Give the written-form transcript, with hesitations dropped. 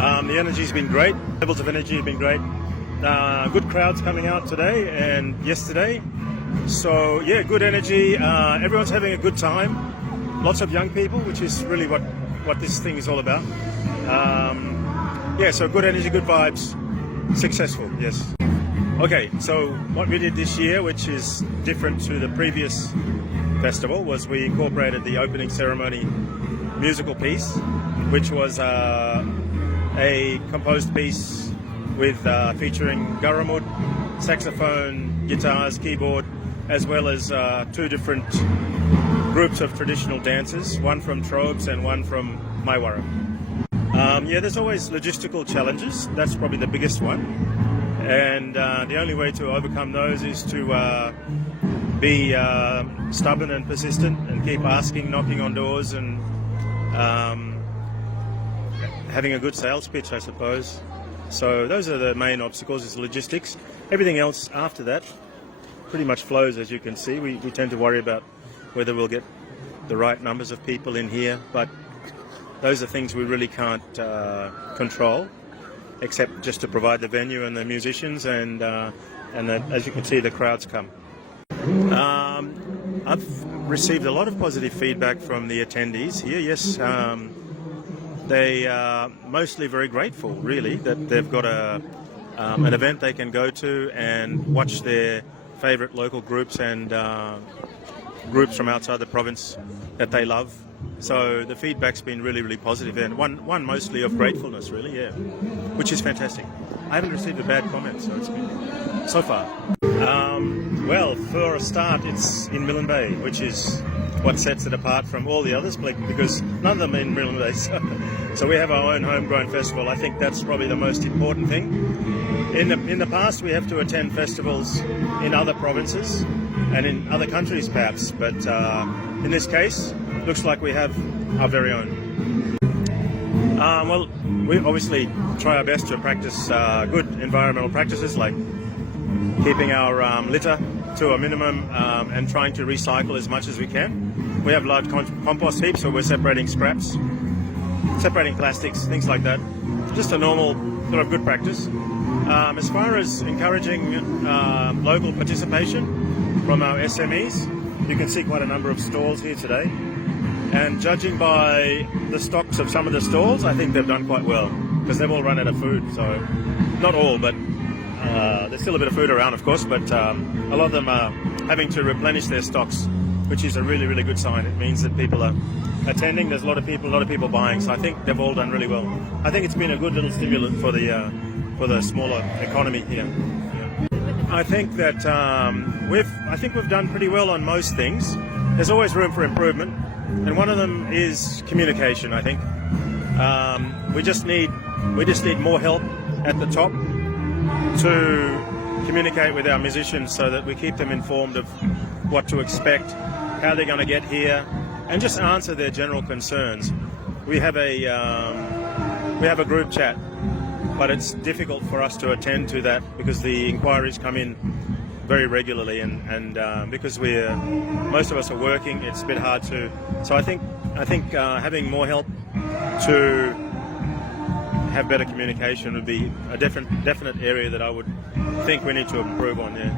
The energy's been great. Levels of energy have been great. Good crowds coming out today and yesterday. So yeah, good energy. Everyone's having a good time. Lots of young people, which is really what this thing is all about. Yeah, so good energy, good vibes. Successful, yes. Okay, so what we did this year, which is different to the previous festival, was we incorporated the opening ceremony musical piece, which was a composed piece with featuring garamud, saxophone, guitars, keyboard, as well as two different groups of traditional dancers, one from Trobes and one from Maiwara. Yeah, there's always logistical challenges. That's probably the biggest one. And the only way to overcome those is to be stubborn and persistent and keep asking, knocking on doors, and having a good sales pitch, I suppose. So those are the main obstacles, is logistics. Everything else after that pretty much flows, as you can see. We tend to worry about whether we'll get the right numbers of people in here, but those are things we really can't control, except just to provide the venue and the musicians, and as you can see, the crowds come. I've received a lot of positive feedback from the attendees here. Yes, they are mostly very grateful, really, that they've got an event they can go to and watch their favourite local groups and groups from outside the province that they love. So the feedback's been really, really positive, and one mostly of gratefulness, really, yeah, which is fantastic. I haven't received a bad comment, so it's been so far. Well, for a start, it's in Milne Bay, which is what sets it apart from all the others, because none of them are in Milne Bay. So we have our own homegrown festival. I think that's probably the most important thing. In the past, we have to attend festivals in other provinces and in other countries, perhaps, but in this case, looks like we have our very own. Well, we obviously try our best to practice good environmental practices, like keeping our litter to a minimum and trying to recycle as much as we can. We have large compost heaps, so we're separating scraps, separating plastics, things like that. Just a normal sort of good practice. As far as encouraging local participation from our SMEs, you can see quite a number of stalls here today. And judging by the stocks of some of the stalls, I think they've done quite well, because they've all run out of food. So, not all, but there's still a bit of food around, of course, but a lot of them are having to replenish their stocks, which is a really, really good sign. It means that people are attending. There's a lot of people buying. So I think they've all done really well. I think it's been a good little stimulant for the smaller economy here. Yeah. I think that we've done pretty well on most things. There's always room for improvement, and one of them is communication. I think we just need more help at the top to communicate with our musicians, so that we keep them informed of what to expect, how they're going to get here, and just answer their general concerns. We have a group chat, but it's difficult for us to attend to that because the inquiries come in very regularly, and because most of us are working, it's a bit hard to. So I think having more help to have better communication would be a definite area that I would think we need to improve on. Yeah.